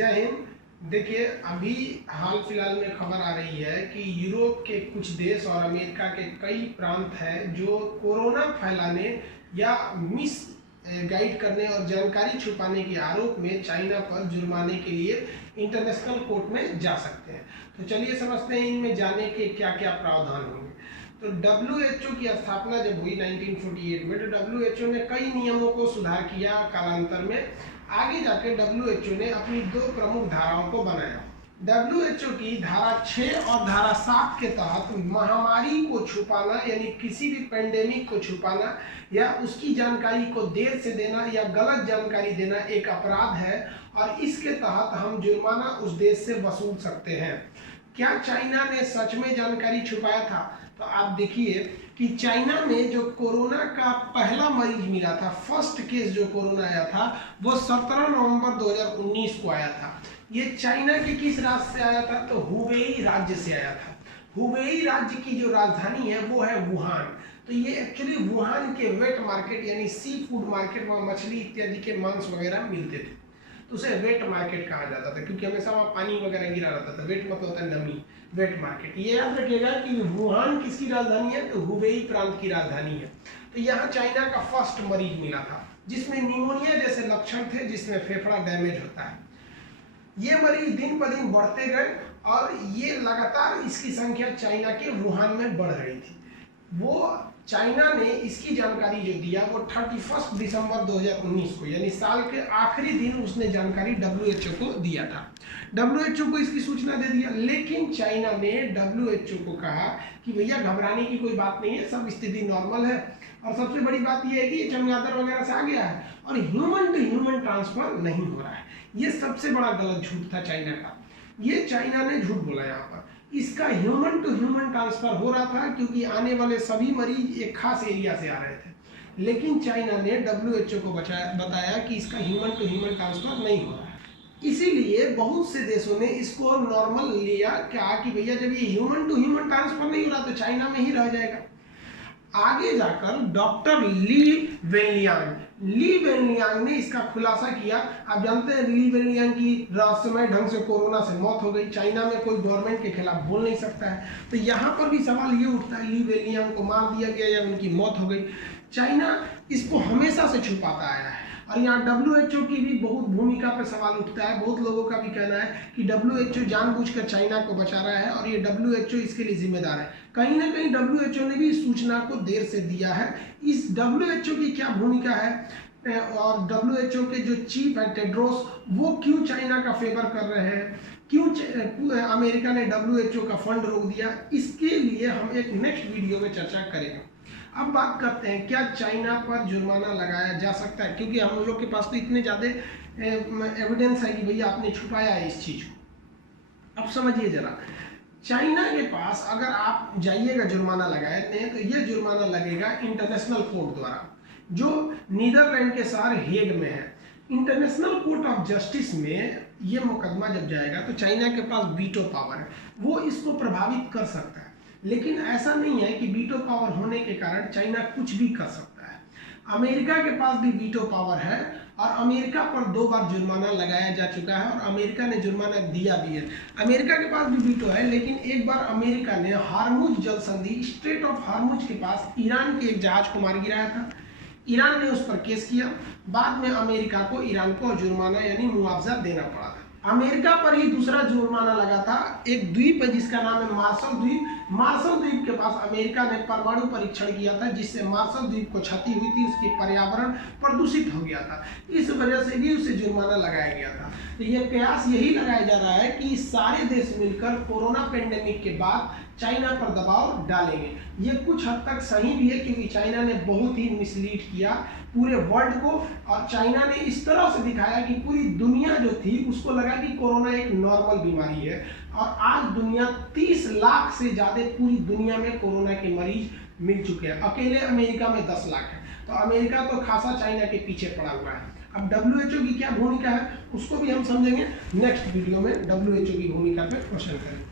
जय हिंद। देखिए, अभी हाल फिलहाल में खबर आ रही है कि यूरोप के कुछ देश और अमेरिका के कई प्रांत हैं जो कोरोना फैलाने या मिस गाइड करने और जानकारी छुपाने के आरोप में चाइना पर जुर्माने के लिए इंटरनेशनल कोर्ट में जा सकते हैं। तो चलिए समझते हैं इनमें जाने के क्या क्या प्रावधान होंगे। तो WHO की स्थापना जब हुई 1948 में, तो WHO ने कई नियमों को सुधार किया कालांतर में। आगे जाके WHO ने अपनी दो प्रमुख धाराओं को बनाया। WHO की धारा 6 और धारा 7 के तहत महामारी को छुपाना यानी किसी भी पेंडेमिक को छुपाना या उसकी जानकारी को देर से देना या गलत जानकारी देना एक अपराध है और इसके तहत हम जुर्माना उस देश से वसूल सकते हैं। क्या चाइना ने सच में जानकारी छुपाया था? तो आप देखिए कि चाइना में जो कोरोना का पहला मरीज मिला था, फर्स्ट केस जो कोरोना आया था, वो 17 नवंबर 2019 को आया था। ये चाइना के किस राज्य से आया था? तो हुबेई राज्य से आया था। हुबेई राज्य की जो राजधानी है वो है वुहान। तो ये एक्चुअली वुहान के वेट मार्केट यानी सी फूड मार्केट में मछली इत्यादि के मांस वगैरह मिलते थे, तो उसे वेट मार्केट कहा जाता था क्योंकि हमेशा वहाँ पानी वगैरह गिरा रहता था। वेट मतलब होता है नमी, वेट मार्केट। ये याद रखिएगा कि वुहान किसकी राजधानी है? तो हुबेई प्रांत की राजधानी है। तो यहाँ चाइना का फर्स्ट मरीज मिला था जिसमें निमोनिया जैसे लक्षण थे, जिसमें फेफड़ा डैमेज होता है। ये मरीज दिन ब दिन बढ़ते गए और ये लगातार इसकी संख्या चाइना के वुहान में बढ़ रही थी। वो चाइना ने इसकी जानकारी जो दिया वो 31 दिसंबर 2019 को यानी साल के आखिरी दिन उसने जानकारी WHO को दिया था। WHO को इसकी सूचना दे दिया, लेकिन चाइना ने WHO को कहा कि भैया घबराने की कोई बात नहीं है, सब स्थिति नॉर्मल है और सबसे बड़ी बात यह है कि ये चमगादड़ वगैरह से आ गया है और ह्यूमन टू ह्यूमन ट्रांसफर नहीं हो रहा है। ये सबसे बड़ा गलत झूठ था चाइना का। ये चाइना ने झूठ बोला यहाँ पर। इसका ह्यूमन टू ह्यूमन ट्रांसफर हो रहा था क्योंकि आने वाले सभी मरीज एक खास एरिया से आ रहे थे, लेकिन चाइना ने WHO को बताया कि इसका ह्यूमन टू ह्यूमन ट्रांसफर नहीं हो रहा है। इसीलिए बहुत से देशों ने इसको नॉर्मल लिया, क्या कि भैया जब ये ह्यूमन टू ह्यूमन ट्रांसफर नहीं हो रहा तो चाइना में ही रह जाएगा। आगे जाकर डॉक्टर ली वेनलियांग ने इसका खुलासा किया। आप जानते हैं ली वेनलियांग की रहस्यमय ढंग से कोरोना से मौत हो गई। चाइना में कोई गवर्नमेंट के खिलाफ बोल नहीं सकता है, तो यहाँ पर भी सवाल ये उठता है ली वेनलियांग को मार दिया गया या उनकी मौत हो गई। चाइना इसको हमेशा से छुपाता आया है और यहाँ WHO की भी बहुत भूमिका पर सवाल उठता है। बहुत लोगों का भी कहना है कि WHO जानबूझकर चाइना को बचा रहा है और ये WHO इसके लिए जिम्मेदार है। कहीं ना कहीं WHO ने भी इस सूचना को देर से दिया है। इस WHO की क्या भूमिका है और WHO के जो चीफ है टेड्रोस, वो क्यों चाइना का फेवर कर रहे हैं, क्यों अमेरिका ने WHO का फंड रोक दिया, इसके लिए हम एक नेक्स्ट वीडियो में चर्चा करेंगे। अब बात करते हैं क्या चाइना पर जुर्माना लगाया जा सकता है, क्योंकि हम लोग के पास तो इतने ज़्यादा एविडेंस है कि भैया आपने छुपाया है इस चीज़ को। अब समझिए जरा, चाइना के पास अगर आप जाइएगा जुर्माना लगाने, तो ये जुर्माना लगेगा इंटरनेशनल कोर्ट द्वारा जो नीदरलैंड के शहर हेग में है। इंटरनेशनल कोर्ट ऑफ जस्टिस में ये मुकदमा जब जाएगा तो चाइना के पास वीटो पावर है, वो इसको प्रभावित कर सकता है। लेकिन ऐसा नहीं है कि वीटो पावर होने के कारण चाइना कुछ भी कर सकता है। अमेरिका के पास भी वीटो पावर है और अमेरिका पर 2 बार जुर्माना लगाया जा चुका है और अमेरिका ने जुर्माना दिया भी है। अमेरिका के पास भी वीटो है, लेकिन एक बार अमेरिका ने हार्मुज जल संधि, स्ट्रेट ऑफ हार्मुज के पास ईरान के एक जहाज को मार गिराया था। ईरान ने उस पर केस किया, बाद में अमेरिका को ईरान को जुर्माना यानी मुआवजा देना पड़ा था। अमेरिका पर ही दूसरा जुर्माना लगा था एक द्वीप है जिसका नाम है मार्शल द्वीप। मार्शल द्वीप के पास अमेरिका ने परमाणु परीक्षण किया था जिससे मार्शल द्वीप को क्षति हुई थी, उसकी पर्यावरण प्रदूषित हो गया था, इस वजह से भी उसे जुर्माना लगाया गया था। तो यह कयास यही लगाया जा रहा है कि सारे देश मिलकर कोरोना पेंडेमिक के बाद चाइना पर दबाव डालेंगे। ये कुछ हद तक सही भी है क्योंकि चाइना ने बहुत ही मिसलीड किया पूरे वर्ल्ड को और चाइना ने इस तरह से दिखाया कि पूरी दुनिया जो थी उसको लगा कि कोरोना एक नॉर्मल बीमारी है और आज दुनिया 30 लाख से ज़्यादा पूरी दुनिया में कोरोना के मरीज मिल चुके हैं। अकेले अमेरिका में 10 लाख है, तो अमेरिका तो खासा चाइना के पीछे पड़ा हुआ है। अब WHO की क्या भूमिका है उसको भी हम समझेंगे नेक्स्ट वीडियो में। WHO की भूमिका पे क्वेश्चन करेंगे।